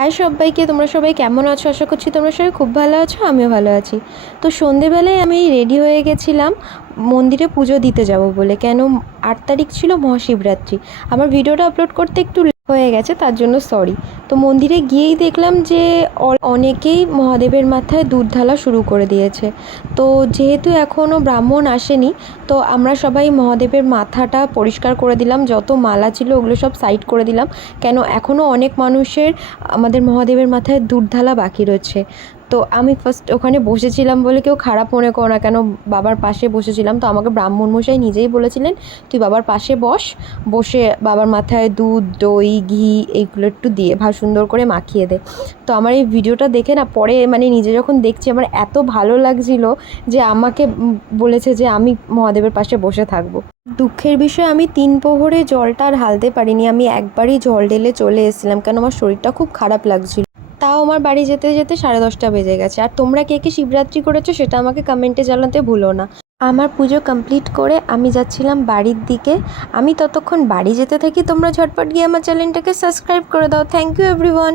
High সবাইকে, তোমরা সবাই কেমন আছো? আশা করছি তোমরা সবাই খুব ভালো আছো, আমিও ভালো আছি। তো সন্ধেবেলায় আমি রেডি হয়ে গেছিলাম মন্দিরে পুজো দিতে যাব বলে। কেন, 8 তারিখ ছিল মহাশিবরাত্রি। আমার ভিডিওটা আপলোড করতে একটু হয়ে গেছে, তার জন্য সরি। তো মন্দিরে গিয়েই দেখলাম যে অনেকেই মহাদেবের মাথায় দুধ ঢালা শুরু করে দিয়েছে। তো যেহেতু এখনও ব্রাহ্মণ আসেনি, তো আমরা সবাই মহাদেবের মাথাটা পরিষ্কার করে দিলাম, যত মালা ছিল ওগুলো সব সাইড করে দিলাম। কেন, এখনও অনেক মানুষের আমাদের মহাদেবের মাথায় দুধ ঢালা বাকি রয়েছে। তো আমি ফার্স্ট ওখানে বসেছিলাম বলে কেউ খারাপ মনে করো না, কেন বাবার পাশে বসেছিলাম। তো আমাকে ব্রাহ্মণমশাই নিজেই বলেছিলেন, তুই বাবার পাশে বসে বাবার মাথায় দুধ, দই, ঘি এইগুলো একটু দিয়ে সুন্দর করে মাখিয়ে দে। তো আমার এই ভিডিওটা দেখে না, পরে নিজে যখন দেখছি আমার এত ভালো লাগছিল যে আমাকে বলেছে যে আমি মহাদেবের পাশে বসে থাকবো। দুঃখের বিষয়, আমি 3 প্রহরে জলটা আর ঢালতে পারিনি। আমি একবারই জল ঢেলে চলে এসেছিলাম, কেন আমার শরীরটা খুব খারাপ লাগছিল। তাও আমার বাড়ি যেতে যেতে 10:30 বেজে গেছে। আর তোমরা কে কে শিবরাত্রি করেছো সেটা আমাকে কমেন্টে জানাতে ভুলো না। আমার পুজো কমপ্লিট করে আমি যাচ্ছিলাম বাড়ির দিকে। আমি ততক্ষণ বাড়ি যেতে থাকি, তোমরা ঝটপট গিয়ে আমার চ্যানেলটাকে সাবস্ক্রাইব করে দাও। Thank you everyone.